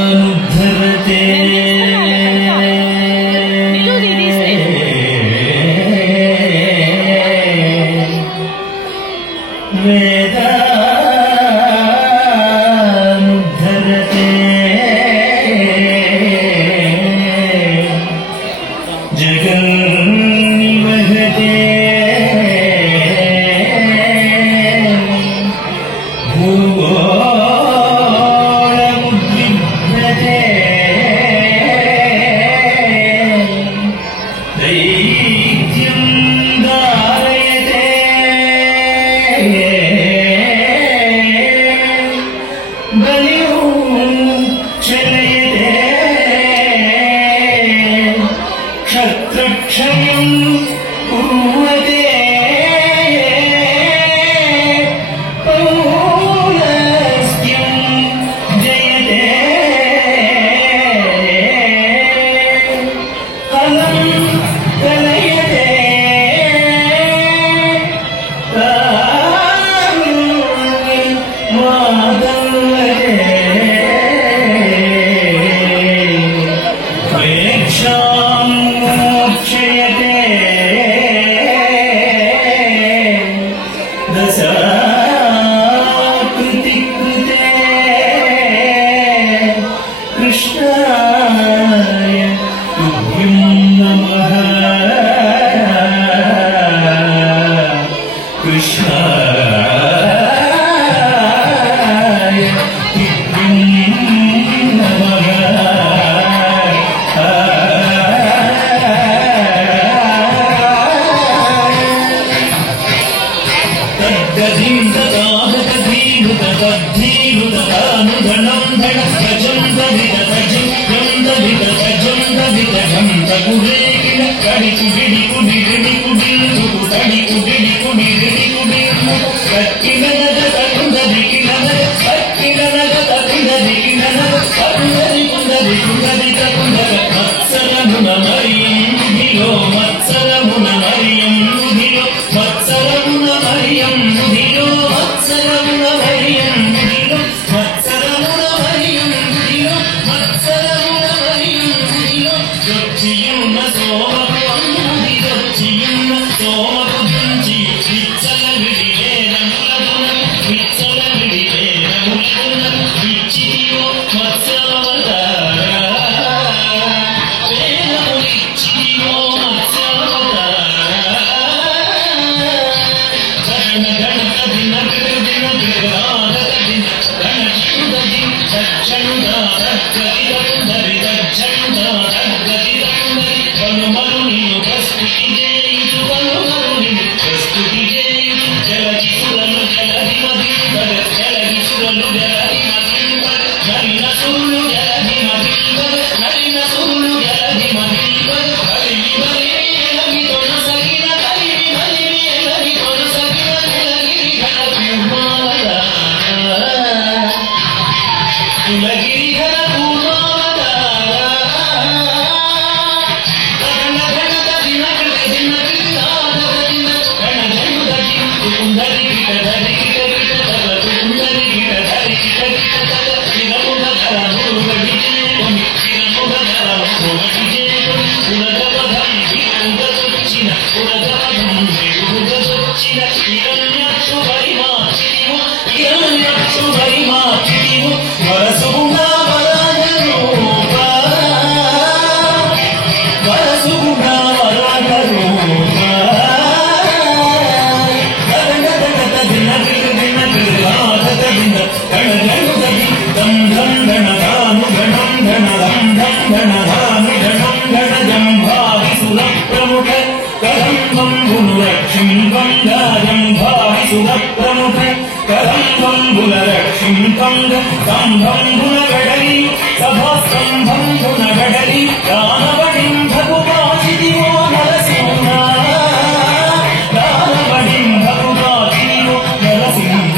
वेदानुद्धरते वेदानुद्धरते जगन्निवहते भूगोलमुद्विघ्नते दैत्यं धारयते बलिं चलयते क्षत्रक्षयं कुर्वते पौलस्त्यं जयते फलं कलयते प्रेक्षां मोक्षयते दशाकृतिकृते कृष्णाय तुभ्यं नमः कृष्णाय तुभ्यं नमः तद्धीरुततानुधनं धनस्रजं दधितसजं दधितसजं दधितसं तकुरेकिन कडिकुडिकुडिकुडिकुडिन्दुकु तडिकुडिकुडिकुडिकुडिन्दुकु कक्किननद तकुन्ददिकिननद कक्किननद तकुन्ददिकिननद तकुन्ददिकुन्ददिकुन्ददिकुन्दद मत्सरमुनमरियं नुधियो मत्सरमुनमरियं नुधियो मत्सरमुनमरियं नुधियो मत्सरमुनमरियं नुधियो मत्सरमुनमरियं नुधियो मत्सरमुनमरियं नुधियो जొచ్చియున్న సోమపుంది జొచ్చియున్న సోమపుంచి విచ్చల విడివేరములదున విచ్చల విడివేరములదున విచ్చియో మత్స్యావతార వేదములిచ్చియో మత్స్యావతార గణ గణత దిన దిన దినాదత దిన గణచుద దిన దక్షణుద దగ్గదిదందరి దక్షణుద దగ్గదిదందరి కనుమరునిను ప్రస్తుతి చేయుచు కనుమరునిను ప్రస్తుతి చేయుచు జలగిసురలు జలది మదింబర జలగిసురలు జలది మదింబర నరిన సురులు జలది మదింబర నరిన సురులు జలది మదింబర కలిమి మలిమి తొనసగిన కలిమి మలిమి తొనసగిన కులగిరి ఘన పూర్ణావతార కులగిరి ఘన పూర్ణావతార గణ గణత దిన కృత దిన కృతాదత దిన గణ జనుద దిన కుందరి గిట ధరి గిట గిట తల కుందరి గిట ధరి గిట గిట తల తిరముగ ధరము గడిచేకొని తిరముగ ధరము గడిచేకొని పురగవధం విరుగదొచ్చిన పురగవధం విరుగదొచ్చిన హిరణ్యక్షు పరిమాచినివు హిరణ్యక్షు పరిమాచినివు వరసుగుణ వరాగరూప వరసుగుణ వరాగరూప గదగదగద దిన దిన దిన దినాదత దిన గణ గణుద దిం ధం గణధాను గణం గణధం ధం గణధాను గణం గణజంభావిసుర ప్రముఖ కదంబం గుణరక్షిం గంగాజం భావిసుర ప్రముఖ కదంబం గుణరక్షిం గంగ స్తంభం గుణగడలి సభాస్తంభం గుణగడలి దానవడిం భగువాచిదివో నరసింహ దానవడిం భగువాచిదివో నరసింహ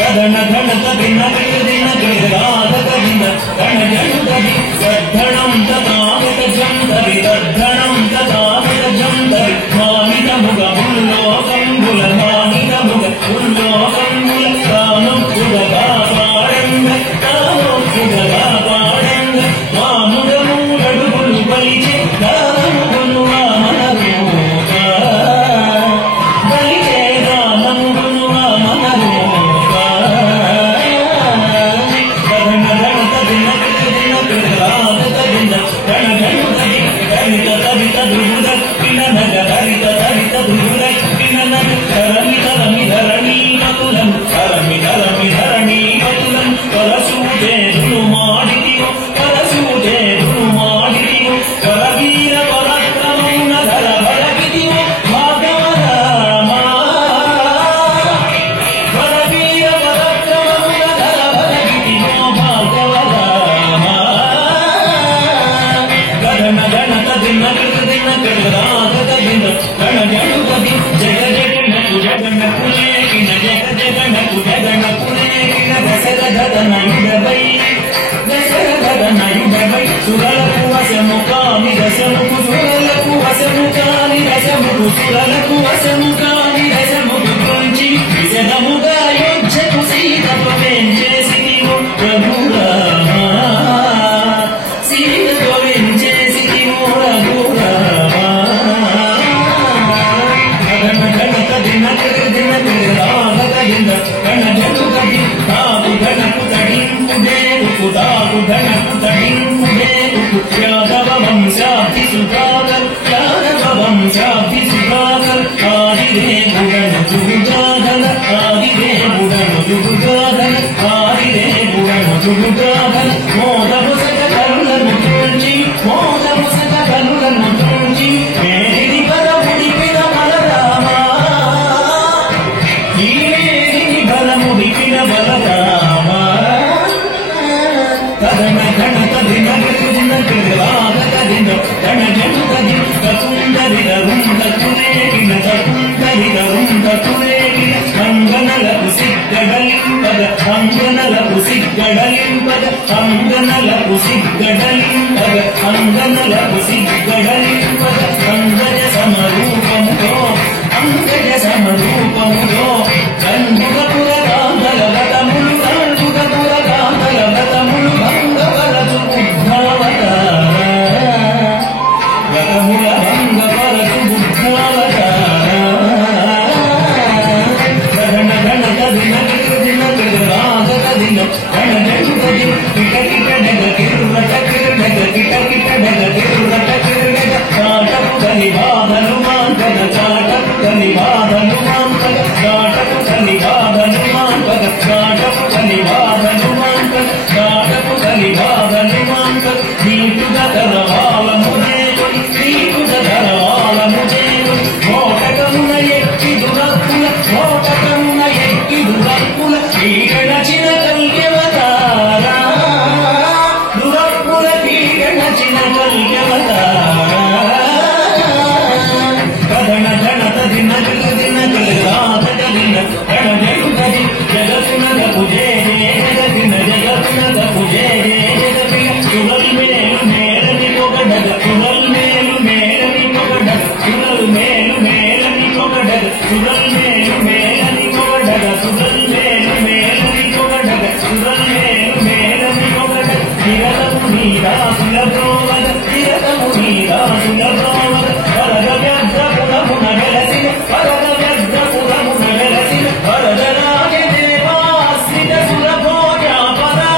గదన గణత దిన దిన గిరాదత దిన గణ జనుద దద్ధణం తథాగత జందరి దద్ధణం తథాగత జందరి మానితముగ ముల్లోకంబుల మానితముగ ముల్లోకంబుల ప్రాణం సురలకు వశముగా విరసముకు కొంచి విజనముగా యోధ్యకు సీతతో వెంచేసితివో రఘురామా సీతతో వెంచేసితివో రఘురామా గణ గణత దిన దిన రాధక దిన గణ జటు గడి తాకు గణకు తడింపుడేకు తాకు గణకు తడింపుడేకు యాదవ వంశాది సుధాకర్ యాదవ వంశాది సుధాకర్ ఆదిదేవుడను దుర్గాధన ఆదిదేవుడను దుర్గాధన ఆదిదేవుడను దుర్గాధన మోదము సగ కరులను తుంచి మోదము సగ కరులను తుంచి మేదిని పదముడిపిన బలరామా ఈ మేదిని బలముడిపిన బలరామా కదన గణత దిన దిన రాధక దిన గణ జటు గది కకుందరి రుందకునేకిన కకుందరి రుందకునేకిన అంగనలకు సిగ్గడలింపద అంగనలకు సిగ్గడలింపద అంగనలకు సిగ్గడలింపద అంగనలకు సిగ్గడలింపద అంగజ సమరూపముతో అంగజ సమరూపముతో గంధుగపుర కాంతల వ్రతములు గంధుగపుర కాంతల వ్రతములు భంగపరచు బుద్ధావతార వ్రతముల భంగపరచు బుద్ధావతార గణ గణత దిన దిన రాధక దిన గణ జటు గది కిట కిట డగ కిరురట కిరుడగ కిట కిట డగ కిరురట కిరుడగ చాటపు కలి బాధలు మాంకగ చాటపు కలి బాధలు మాంకగ చాటపు కలి బాధలు మాంకగ చాటపు కలి బాధలు మాంకగ చాటపు కలి బాధలు మాంకగ నీటుగ కరవాలము దేవుని నీటుగ కరవాలము దేవుని మోటకమున ఎక్కి దురక్కుల మోటకమున ఎక్కి దురక్కుల కీగణచిన కల్యవతారా దురక్కుల కీగణచిన కల్యవతారా కదన గణత దిన దిన రాధక దిన గణ జటు గది జగతునగ పుజే జగతిన జగతునగ పుజే జగతిన సురల్ మేలు మేలని పొగడగ సురల్ మేలు మేలని పొగడగ సురల్ మేలు మేలని పొగడగ సురల్ మేలు మేలని పొగడగ సురల్ మేలు మేలని పొగడగ సురల్ మేలు మేలని పొగడగ నిరతము నీరాసుల బ్రోవగ నిరతము నీరాసుల బ్రోవగ వరద వ్యగ్రపురమున వెలసిన వరద వ్యగ్రపురమున వెలసిన వరద రాజదేవాశ్రిత సురభోజాపదా